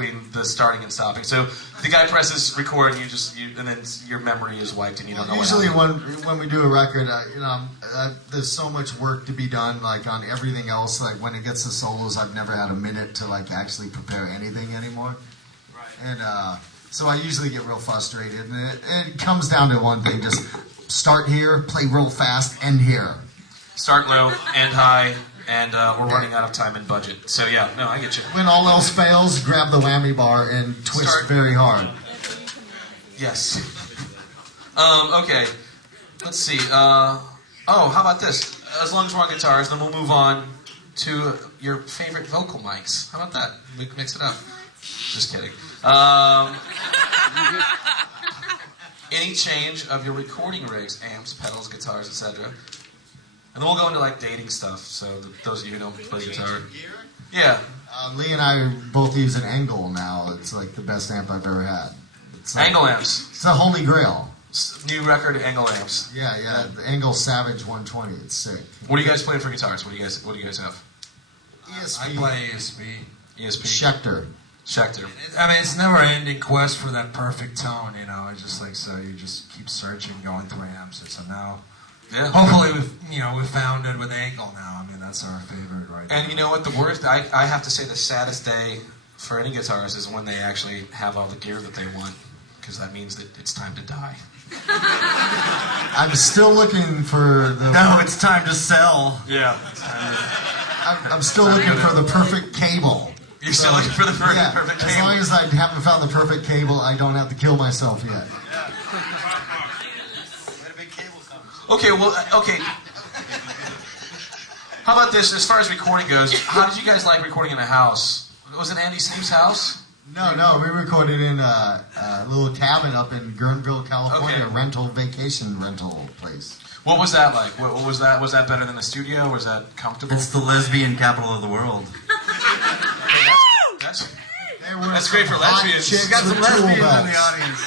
between the starting and stopping. So the guy presses record, and and then your memory is wiped, and you don't know. Usually, when we do a record, there's so much work to be done, like on everything else. Like when it gets to solos, I've never had a minute to like actually prepare anything anymore. Right. And so I usually get real frustrated, and it comes down to one thing: just start here, play real fast, end here. Start low, end high. And we're running out of time and budget. So yeah, no, I get you. When all else fails, grab the whammy bar and twist very hard. Yes. Okay. Let's see. How about this? As long as we're on guitars, then we'll move on to your favorite vocal mics. How about that? We can mix it up. Just kidding. Any change of your recording rigs, amps, pedals, guitars, etc. And then we'll go into like dating stuff. So those of you who don't play guitar, yeah. Lee and I both use an Angle now. It's like the best amp I've ever had. It's like, Angle amps. It's the holy grail. New record Angle amps. Yeah. The Angle Savage 120. It's sick. What are you guys playing for guitars? What do you guys have? ESP. I play ESP. ESP. Schecter. I mean, it's never an ending quest for that perfect tone, you know. It's just like, so you just keep searching, going through amps, and so now. Yeah. Hopefully, we've found it with Angle now. I mean, that's our favorite right now. And you know what? The worst, I have to say, the saddest day for any guitarist is when they actually have all the gear that they want, because that means that it's time to die. I'm still looking for the... No, it's time to sell. Yeah. I'm still looking for the perfect cable. You're still looking for the perfect cable? As long as I haven't found the perfect cable, I don't have to kill myself yet. Okay. How about this? As far as recording goes, how did you guys like recording in a house? Was it Andy Steve's house? No, we recorded in a little cabin up in Guerneville, California, a vacation rental place. What was that like? What was that? Was that better than the studio? Was that comfortable? It's the lesbian capital of the world. Hey, that's great for lesbians. We've got some lesbians in the audience.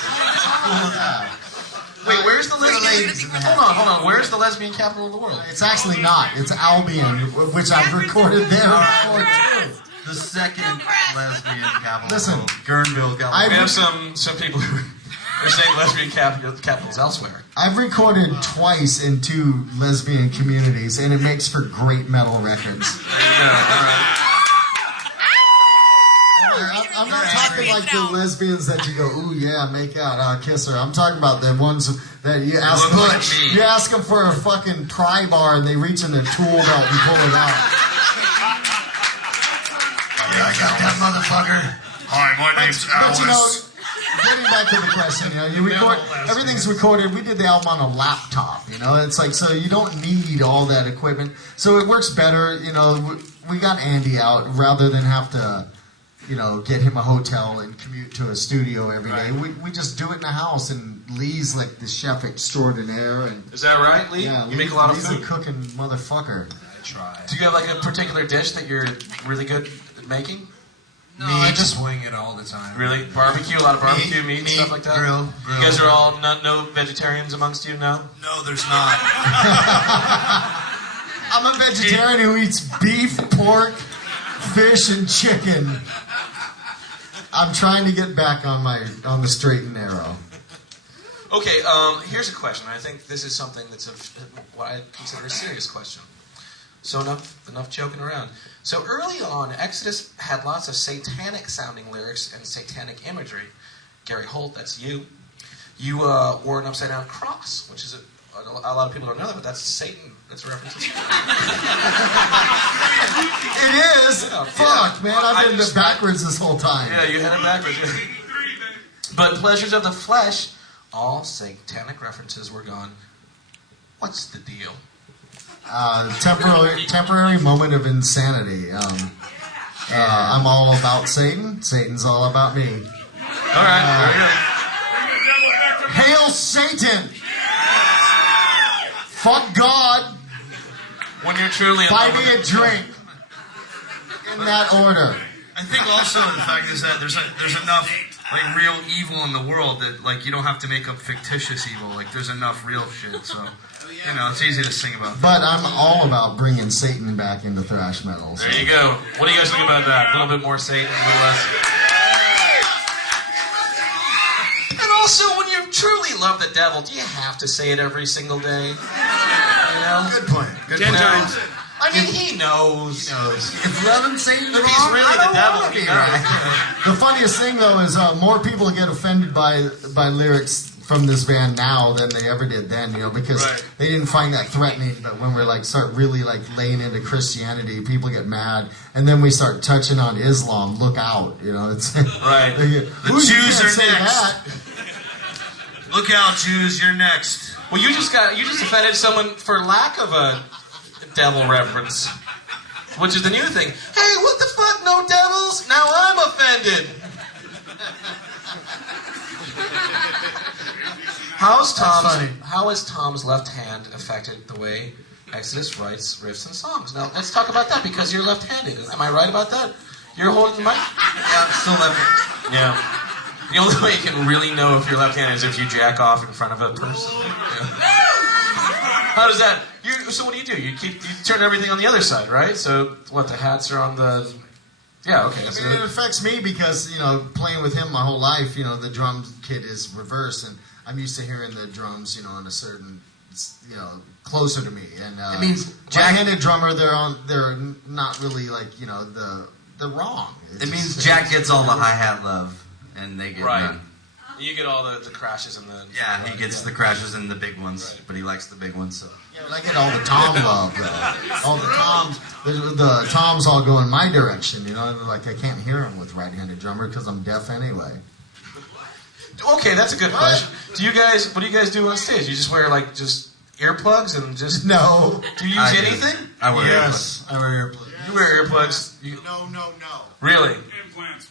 Wait, where's the lesbian? Hold on. Where's the lesbian capital of the world? It's actually not. It's Albion, which I've recorded there before too. The second lesbian capital. Listen, of Guerneville, California. We have some people who are saying lesbian capitals elsewhere. I've recorded twice in 2 lesbian communities, and it makes for great metal records. There you go. All right. I'm not talking like the lesbians that you go, ooh yeah, make out, kiss her. I'm talking about the ones that you ask them for a fucking pry bar and they reach in their tool belt and pull it out. Yeah, I got that motherfucker. Hi, my name's Alice. But you know, getting back to the question, you record, everything's recorded. We did the album on a laptop, it's like, so you don't need all that equipment. So it works better, we got Andy out rather than have to, get him a hotel and commute to a studio every day. We just do it in the house, and Lee's like the chef extraordinaire. And is that right, Lee? Yeah, you make a lot of food. Lee's a cooking motherfucker. I try. Do you have like a particular dish that you're really good at making? No, I just wing it all the time. Really? Barbecue? A lot of barbecue, meat stuff like that? Grill. You guys are all no vegetarians amongst you, no? No, there's not. I'm a vegetarian who eats beef, pork, fish, and chicken. I'm trying to get back on the straight and narrow. Okay, here's a question. I think this is something that's what I consider a serious question. So enough joking around. So early on, Exodus had lots of satanic-sounding lyrics and satanic imagery. Gary Holt, that's you. You wore an upside-down cross, which is a lot of people don't know that, but that's Satan. That's a reference. It is? Yeah, fuck, man. I've been backwards this whole time. Yeah, you had it backwards. But pleasures of the flesh, all satanic references were gone. What's the deal? Temporary moment of insanity. I'm all about Satan. Satan's all about me. All right, very good. Hail Satan! Fuck God! When you're truly buy me a drink. In that order. I think also the fact is that there's enough like real evil in the world that like you don't have to make up fictitious evil. Like there's enough real shit. So it's easy to sing about. But I'm all about bringing Satan back into thrash metal. There you go. What do you guys think about that? A little bit more Satan, a little less. devil, do you have to say it every single day? You know? Good point. Good 10 point. times. I mean, he knows. If loving Satan's If he's really the devil, he knows. The funniest thing though is more people get offended by lyrics from this band now than they ever did then, because they didn't find that threatening. But when we're start really laying into Christianity, people get mad, and then we start touching on Islam. Look out, It's Right. The Jews are say next. that. Look out, Jews, you're next. Well, you just offended someone for lack of a devil reference, which is the new thing. Hey, what the fuck? No devils? Now I'm offended. How has Tom's left hand affected the way Exodus writes riffs and songs? Now, let's talk about that, because you're left-handed. Am I right about that? You're holding the mic? Yeah, I'm still left-handed. Yeah. The only way you can really know if you're left-handed is if you jack off in front of a person. How does that... So what do? You turn everything on the other side, right? So, what, the hats are on the... Yeah, okay. I mean, it affects me because, playing with him my whole life, the drum kit is reversed, and I'm used to hearing the drums, on a certain, closer to me. And it means right-handed drummer, they're not really they're wrong. It means Jack gets all the hi-hat love, and they get none. You get all the crashes and the... Yeah, he gets the crashes and the big ones, but he likes the big ones, so... Yeah, but I get all the tom love, though. All the toms, the toms all go in my direction, I can't hear them with right-handed drummer because I'm deaf anyway. Okay, that's a good question. What do you guys do on stage? You just wear just earplugs and just... No. Do you use anything? I wear Yes, I wear earplugs. You wear earplugs? No. Really? Implants.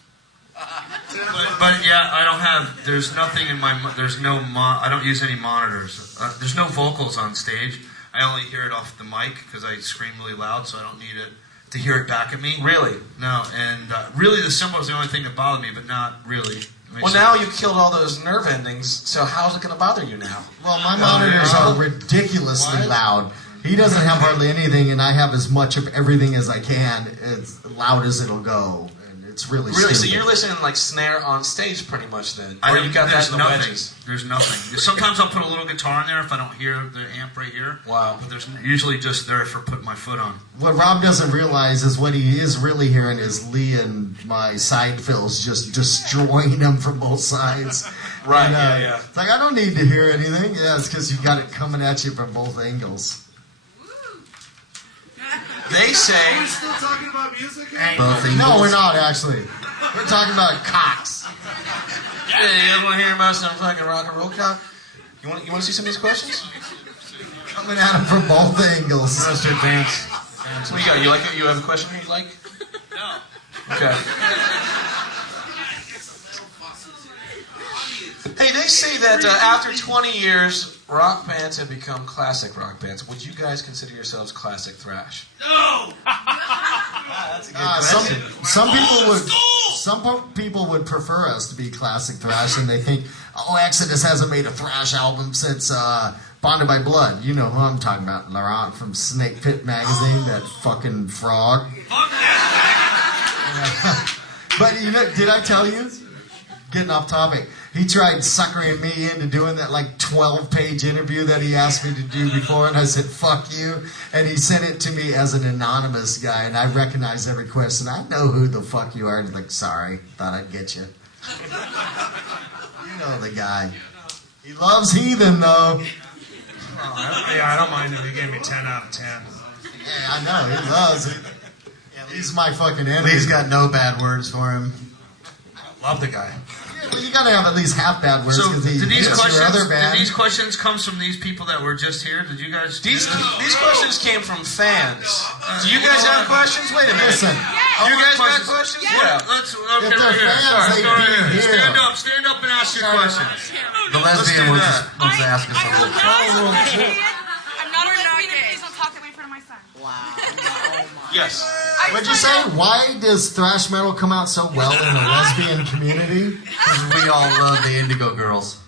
But yeah, I don't have. There's nothing in my. There's no. I don't use any monitors. There's no vocals on stage. I only hear it off the mic because I scream really loud, so I don't need it to hear it back at me. Really? No, and really the cymbal is the only thing that bothered me, but not really. Well, now you killed all those nerve endings, so how's it going to bother you now? Well, my monitors are ridiculously loud. He doesn't have hardly anything, and I have as much of everything as I can, as loud as it'll go. And it's really so stupid. you're listening snare on stage pretty much then? Or you got that in the nothing. wedges? There's nothing. Sometimes I'll put a little guitar in there if I don't hear the amp right here. Wow. But there's usually just there for putting my foot on. What Rob doesn't realize is what he is really hearing is Lee and my side fills just destroying him from both sides. Right, And, yeah. It's I don't need to hear anything. Yeah, it's because you got it coming at you from both angles. They say... Are we still talking about music? No, we're not, actually. We're talking about cocks. Hey, you guys want to hear about some fucking rock and roll cock? You want to see some of these questions? Coming at him from both angles. Let's do a dance. What do you got? You have a question you'd like? No. Okay. Hey, they say that after 20 years, rock bands have become classic rock bands. Would you guys consider yourselves classic thrash? No! That's a good question. Some people would prefer us to be classic thrash, and they think, Exodus hasn't made a thrash album since Bonded by Blood. You know who I'm talking about, Laurent from Snake Pit magazine, that fucking frog. But did I tell you? Getting off topic. He tried suckering me into doing that 12-page interview that he asked me to do before, and I said, fuck you. And he sent it to me as an anonymous guy, and I recognize every question. I know who the fuck you are. And he's sorry, thought I'd get you. You know the guy. He loves Heathen, though. I don't mind if you gave me 10 out of 10. Yeah, I know, he loves it. He's my fucking enemy. Lee's got no bad words for him. Love the guy. Well, you gotta have at least half bad words So because he did these hates questions? your other Did band. these questions come from these people that were just here? Did you guys? These questions came from fans. Do you guys have questions? Wait a minute. Listen, You guys got questions? Yeah. Let's. if Okay, they're right here. fans, Sorry, they'd go right be here. here. Stand up, and ask your questions. The lesbian do wants that. to ask us something. I'm not a lesbian. Please don't talk that way in front of my son. Yes. What'd you say? Why does thrash metal come out so well in the lesbian community? Because we all love the Indigo Girls.